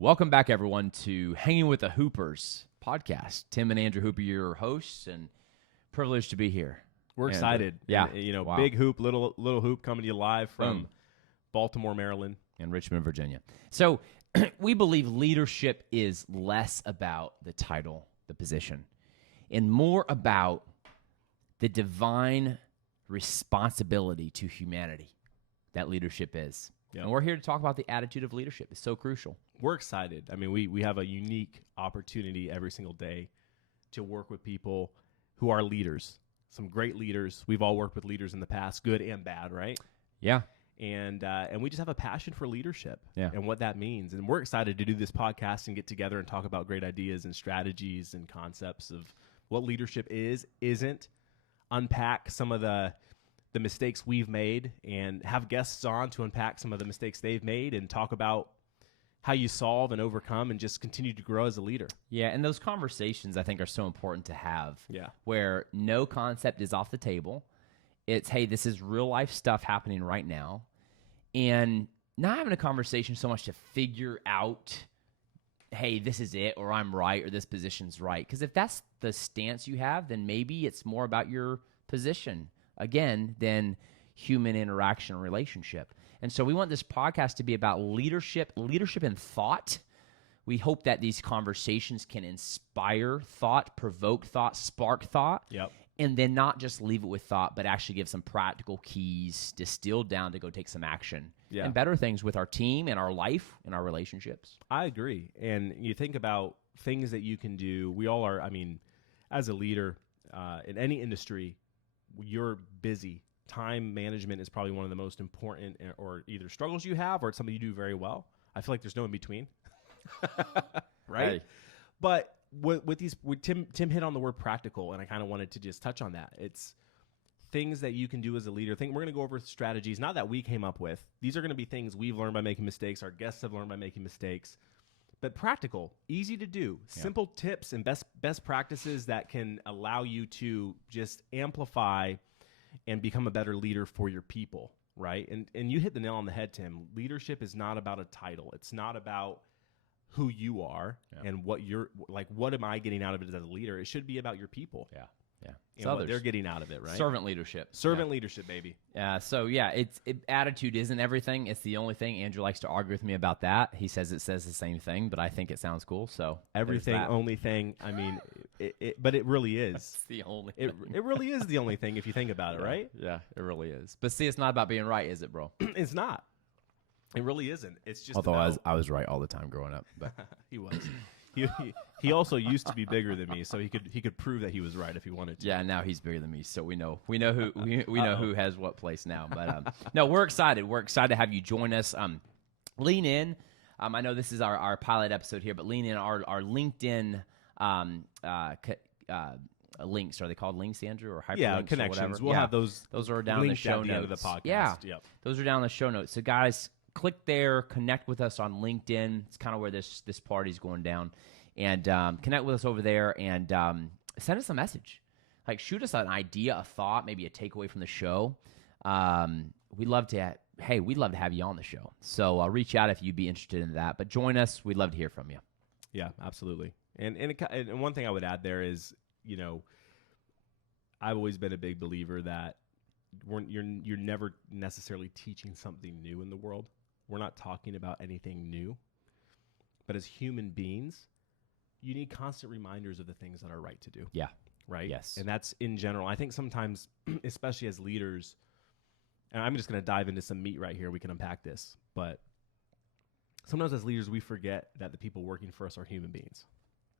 Welcome back, everyone, to Hanging with the Hoopers podcast. Tim and Andrew Hooper, your hosts, and privileged to be here. We're excited. Yeah. And, Wow. Big hoop, little hoop coming to you live from Baltimore, Maryland. And Richmond, Virginia. So we believe leadership is less about the title, the position, and more about the divine responsibility to humanity that leadership is. Yep. And we're here to talk about the attitude of leadership. It's so crucial. We're excited. I mean, we have a unique opportunity every single day to work with people who are leaders, some great leaders. We've all worked with leaders in the past, good and bad, right? Yeah. And we just have a passion for leadership and what that means. And we're excited to do this podcast and get together and talk about great ideas and strategies and concepts of what leadership is, isn't, unpack some of the mistakes we've made and have guests on to unpack some of the mistakes they've made and talk about how you solve and overcome and just continue to grow as a leader. Yeah, and those conversations I think are so important to have. Yeah. Where no concept is off the table. It's, hey, this is real life stuff happening right now. And not having a conversation so much to figure out, hey, this is it, or I'm right, or this position's right. Because if that's the stance you have, then maybe it's more about your position, again, than human interaction or relationship. And so we want this podcast to be about leadership in thought. We hope that these conversations can inspire thought, provoke thought, spark thought. Yep. And then not just leave it with thought, but actually give some practical keys distilled down to go take some action and better things with our team and our life and our relationships. I agree. And you think about things that you can do. We all are, I mean, as a leader in any industry, you're busy. Time management is probably one of the most important or either struggles you have or it's something you do very well. I feel like there's no in between. Right? Hey. But with Tim hit on the word practical, and I kind of wanted to just touch on that. It's things that you can do as a leader. We're going to go over strategies, not that we came up with. These are going to be things we've learned by making mistakes. Our guests have learned by making mistakes. But practical, easy to do, simple tips and best practices that can allow you to just amplify and become a better leader for your people, right? And you hit the nail on the head, Tim. Leadership is not about a title. It's not about who you are and what you're like. What am I getting out of it as a leader? It should be about your people. Yeah. And what they're getting out of it, right? Servant leadership. Servant leadership, baby. Attitude isn't everything. It's the only thing. Andrew likes to argue with me about that. He says it says the same thing, but I think it sounds cool. So everything, only thing. I mean, but it really is. It's the only. It really is the only thing if you think about it, right? Yeah, it really is. But see, it's not about being right, is it, bro? It's not. It really isn't. It's just. Although I was right all the time growing up, but he was. He also used to be bigger than me, so he could prove that he was right if he wanted to. Yeah, now he's bigger than me, so we know who know who has what place now. But no, we're excited. We're excited to have you join us. Lean in. I know this is our pilot episode here, but lean in. Our LinkedIn links, are they called links, Andrew, or hyperlinks? Yeah, connections. Or whatever? We'll have those. Those are down in the show notes of the podcast. Yeah, yep. Those are down in the show notes. So guys, click there, connect with us on LinkedIn. It's kind of where this party's going down. And connect with us over there and send us a message. Like, shoot us an idea, a thought, maybe a takeaway from the show. We'd love to have you on the show. So reach out if you'd be interested in that. But join us. We'd love to hear from you. Yeah, absolutely. And one thing I would add there is, I've always been a big believer that you're never necessarily teaching something new in the world. We're not talking about anything new. But as human beings, you need constant reminders of the things that are right to do. Yeah. Right? Yes. And that's in general. I think sometimes, especially as leaders, and I'm just going to dive into some meat right here. We can unpack this. But sometimes as leaders, we forget that the people working for us are human beings.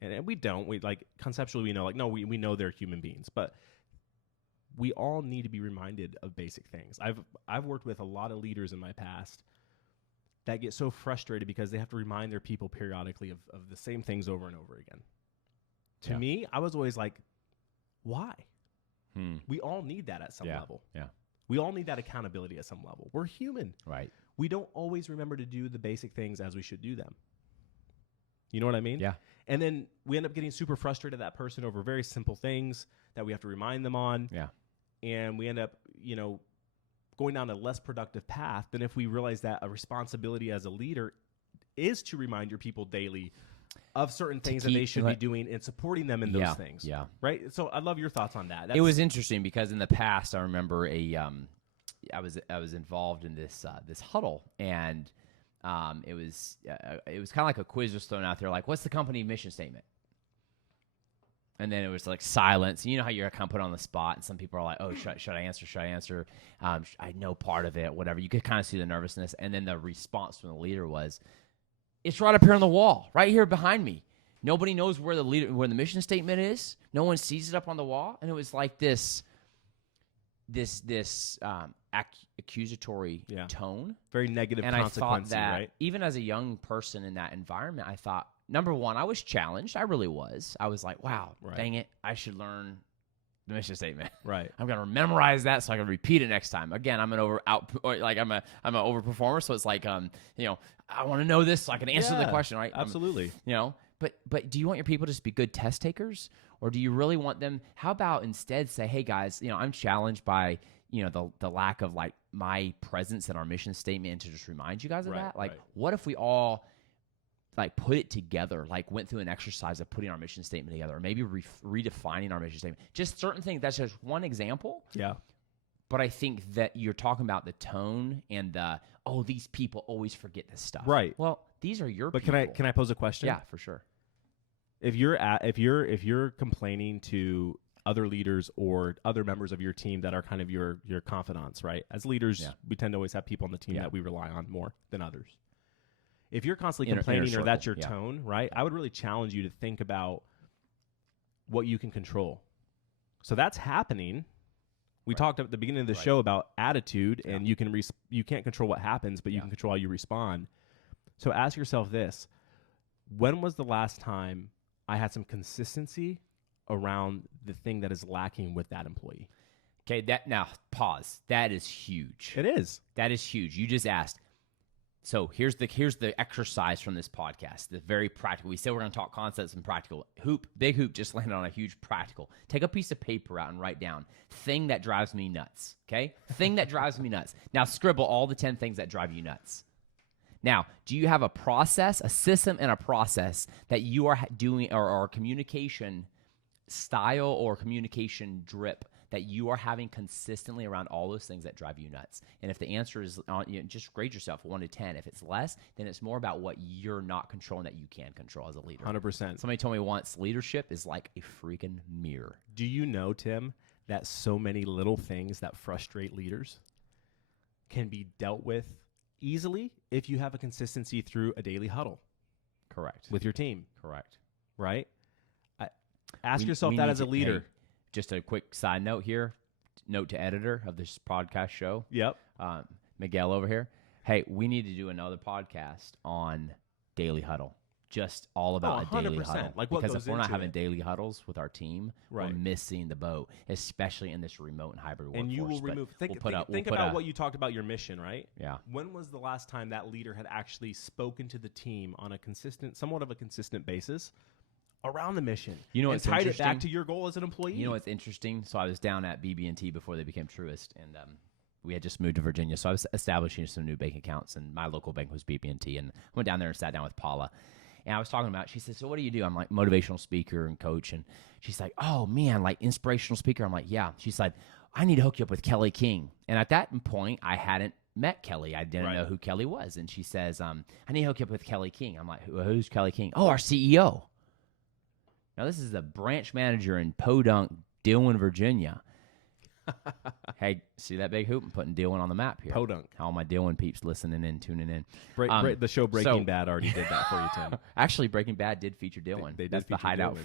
And we don't. We conceptually, we know, we know they're human beings. But we all need to be reminded of basic things. I've worked with a lot of leaders in my past that get so frustrated because they have to remind their people periodically of the same things over and over again. To me, I was always like, why? We all need that at some level. Yeah. We all need that accountability at some level. We're human. Right. We don't always remember to do the basic things as we should do them. You know what I mean? Yeah. And then we end up getting super frustrated at that person over very simple things that we have to remind them on. Yeah. And we end up, going down a less productive path than if we realize that a responsibility as a leader is to remind your people daily of certain things that keep- they should be doing and supporting them in those things. Yeah. Right. So I'd love your thoughts on that. It was interesting because in the past, I remember I was involved in this huddle, and it was kind of like a quiz was thrown out there, like, what's the company mission statement? And then it was like silence. You know how you're kind of put on the spot, and some people are like, oh, should I answer? Should I answer? I know part of it, whatever. You could kind of see the nervousness. And then the response from the leader was, it's right up here on the wall, right here behind me. Nobody knows where the mission statement is. No one sees it up on the wall. And it was like this accusatory tone. Very negative and consequence, I thought that right? even as a young person in that environment, I thought, number one, I was challenged. I really was. I was like, wow, dang it, I should learn the mission statement. Right. I'm gonna memorize that so I can repeat it next time. Again, I'm an I'm an overperformer, so it's like I want to know this so I can answer the question, right? Absolutely. But do you want your people to just be good test takers, or do you really want them? How about instead say, hey guys, I'm challenged by the lack of like my presence in our mission statement, and to just remind you guys of that. Like, what if we all like put it together, like went through an exercise of putting our mission statement together, or maybe redefining our mission statement? Just certain things. That's just one example. Yeah. But I think that you're talking about the tone and these people always forget this stuff. Right. Well, these are your But people. can I pose a question? Yeah, for sure. If you're complaining to other leaders or other members of your team that are kind of your confidants, right? As leaders, we tend to always have people on the team that we rely on more than others. If you're constantly complaining or that's your tone, right? I would really challenge you to think about what you can control. So that's happening. We talked at the beginning of the show about attitude, and you can't control what happens, but you can control how you respond. So ask yourself this: when was the last time I had some consistency around the thing that is lacking with that employee? Okay, now pause. That is huge. It is. That is huge. You just asked. So here's the exercise from this podcast. The very practical. We said we're going to talk concepts and practical. Big Hoop just landed on a huge practical. Take a piece of paper out and write down thing that drives me nuts. Okay, thing that drives me nuts. Now scribble all the 10 things that drive you nuts. Now, do you have a process, a system, and a process that you are doing, or communication style or communication drip that you are having consistently around all those things that drive you nuts? And if the answer is, just grade yourself 1 to 10. If it's less, then it's more about what you're not controlling that you can control as a leader. 100%. Somebody told me once, leadership is like a freaking mirror. Do you know, Tim, that so many little things that frustrate leaders can be dealt with easily if you have a consistency through a daily huddle? Correct. With your team. Correct. Right? Ask yourself that as a leader. Hey, just a quick side note here. Note to editor of this podcast show. Yep. Miguel over here. Hey, we need to do another podcast on daily huddle. Just all about a daily huddle. Like what because goes if we're not into having it. daily huddles with our team, we're missing the boat, especially in this remote and hybrid workforce. And you will remove. Think about what you talked about your mission, right? Yeah. When was the last time that leader had actually spoken to the team on a somewhat of a consistent basis around the mission? And tied it back to your goal as an employee. You know what's interesting? So I was down at BB&T before they became Truist, and we had just moved to Virginia. So I was establishing some new bank accounts, and my local bank was BB&T. And I went down there and sat down with Paula. And I was talking about, she said, so what do you do? I'm like, motivational speaker and coach. And she's like, oh, man, like inspirational speaker. I'm like, yeah. She's like, I need to hook you up with Kelly King. And at that point, I hadn't met Kelly. I didn't know who Kelly was. And she says, I need to hook you up with Kelly King. I'm like, who's Kelly King? Oh, our CEO. Now, this is the branch manager in Podunk, Dillon, Virginia. Hey, see that big hoop? I'm putting Dillon on the map here. Podunk. All my Dillon peeps listening in, tuning in. The show Breaking Bad already did that for you, Tim. Actually, Breaking Bad did feature Dillon. That's the hideout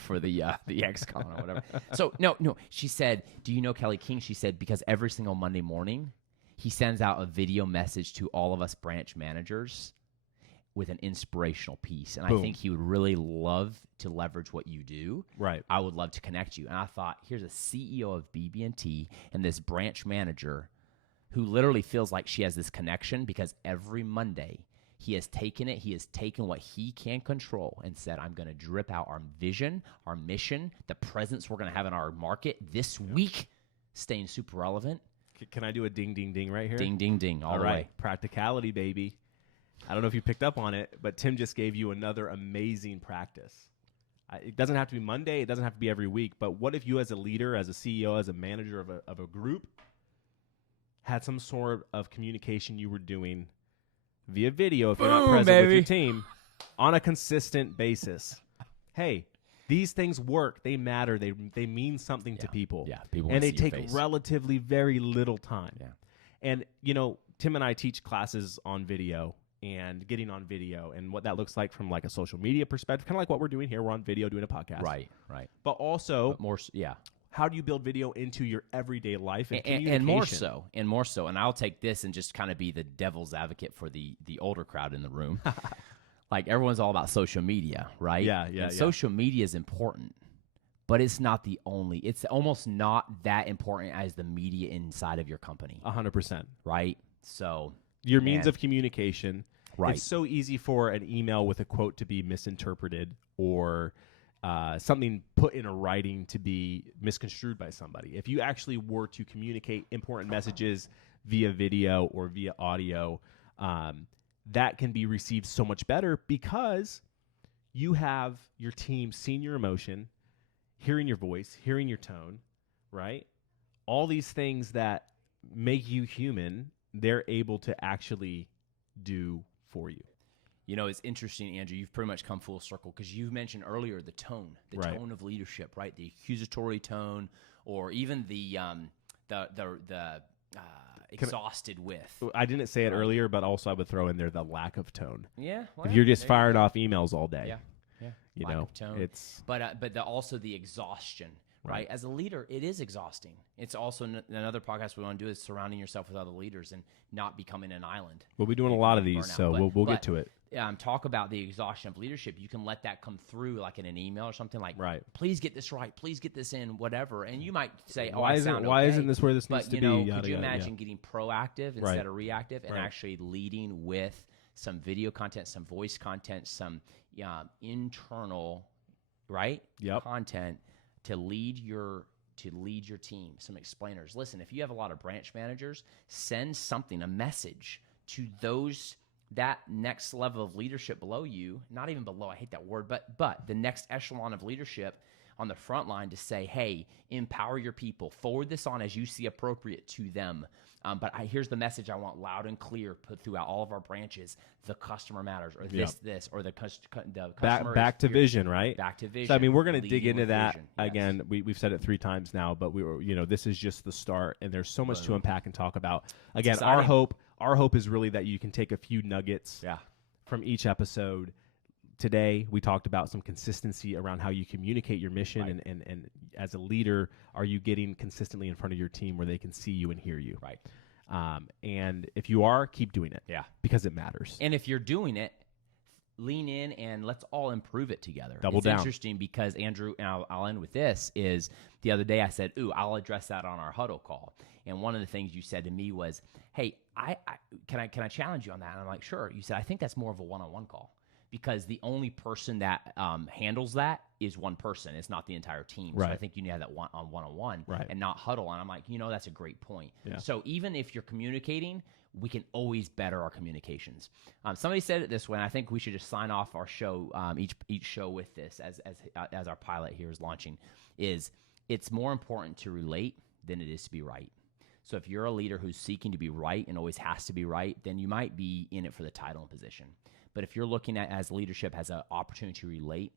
for the ex-con or whatever. So no. She said, "Do you know Kelly King?" She said, because every single Monday morning, he sends out a video message to all of us branch managers with an inspirational piece. And I think he would really love to leverage what you do. Right. I would love to connect you. And I thought, here's a CEO of BB&T and this branch manager who literally feels like she has this connection because every Monday he has taken what he can control and said, I'm going to drip out our vision, our mission, the presence we're going to have in our market this week, staying super relevant. Can I do a ding, ding, ding right here? Ding, ding, ding, all the right. way. Practicality, baby. I don't know if you picked up on it, but Tim just gave you another amazing practice. It doesn't have to be Monday. It doesn't have to be every week. But what if you as a leader, as a CEO, as a manager of a group had some sort of communication you were doing via video if you're not present with your team on a consistent basis? Hey, these things work. They matter. They mean something to people. Yeah, people and wanna they see your take face. relatively very little time. Yeah. And, Tim and I teach classes on video and getting on video and what that looks like from like a social media perspective, kind of like what we're doing here. We're on video doing a podcast. Right. But also, But more, yeah. how do you build video into your everyday life and communication? And more so. And I'll take this and just kind of be the devil's advocate for the older crowd in the room. Like everyone's all about social media, right? Yeah. And social media is important, but it's not the only. It's almost not that important as the media inside of your company. 100%. Right? So your means of communication. Right. It's so easy for an email with a quote to be misinterpreted or something put in a writing to be misconstrued by somebody. If you actually were to communicate important messages via video or via audio, that can be received so much better because you have your team seeing your emotion, hearing your voice, hearing your tone, right? All these things that make you human, they're able to actually do for you. It's interesting, Andrew. You've pretty much come full circle because you've mentioned earlier the tone tone of leadership, right? The accusatory tone, or even the exhausted with. I didn't say it earlier, but also I would throw in there the lack of tone. Yeah, if you're just firing off emails all day, lack of tone. It's also the exhaustion. Right? As a leader, it is exhausting. It's also another podcast we want to do is surrounding yourself with other leaders and not becoming an island. We'll be doing a lot of these, so we'll get to it. Talk about the exhaustion of leadership. You can let that come through like in an email or something like, please get this right. Please get this in, whatever. And you might say, why isn't this where this needs to be? Could you imagine getting proactive instead of reactive and actually leading with some video content, some voice content, some internal content to lead your team, some explainers. Listen, if you have a lot of branch managers, send something, a message to that next level of leadership below you, not even below, I hate that word, but the next echelon of leadership on the front line to say, hey, empower your people, forward this on as you see appropriate to them. Here's the message I want loud and clear put throughout all of our branches. The customer matters, or this, or the customer. Back to vision, right? Back to vision. So, we're going to dig into that again. We've said it 3 times now, but this is just the start, and there's so much to unpack and talk about. Again, our hope is really that you can take a few nuggets from each episode. Today, we talked about some consistency around how you communicate your mission, and as a leader, are you getting consistently in front of your team where they can see you and hear you? Right. And if you are, keep doing it. Yeah. Because it matters. And if you're doing it, lean in and let's all improve it together. Double down. It's interesting because, Andrew, and I'll end with this, is the other day I said, I'll address that on our huddle call. And one of the things you said to me was, hey, can I challenge you on that? And I'm like, sure. You said, I think that's more of a one-on-one call. Because the only person that handles that is one person. It's not the entire team. Right. So I think you need to have that one-on-one and not huddle. And I'm like, that's a great point. Yeah. So even if you're communicating, we can always better our communications. Somebody said it this way, and I think we should just sign off our show, each show with this as our pilot here is launching, is it's more important to relate than it is to be right. So if you're a leader who's seeking to be right and always has to be right, then you might be in it for the title and position. But if you're looking at as leadership as an opportunity to relate,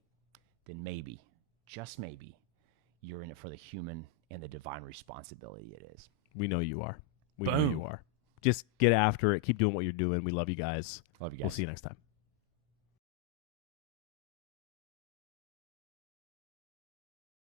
then maybe, just maybe, you're in it for the human and the divine responsibility it is. We know you are. We Boom. know you are. Just get after it. Keep doing what you're doing. We love you guys. Love you guys. We'll see you next time.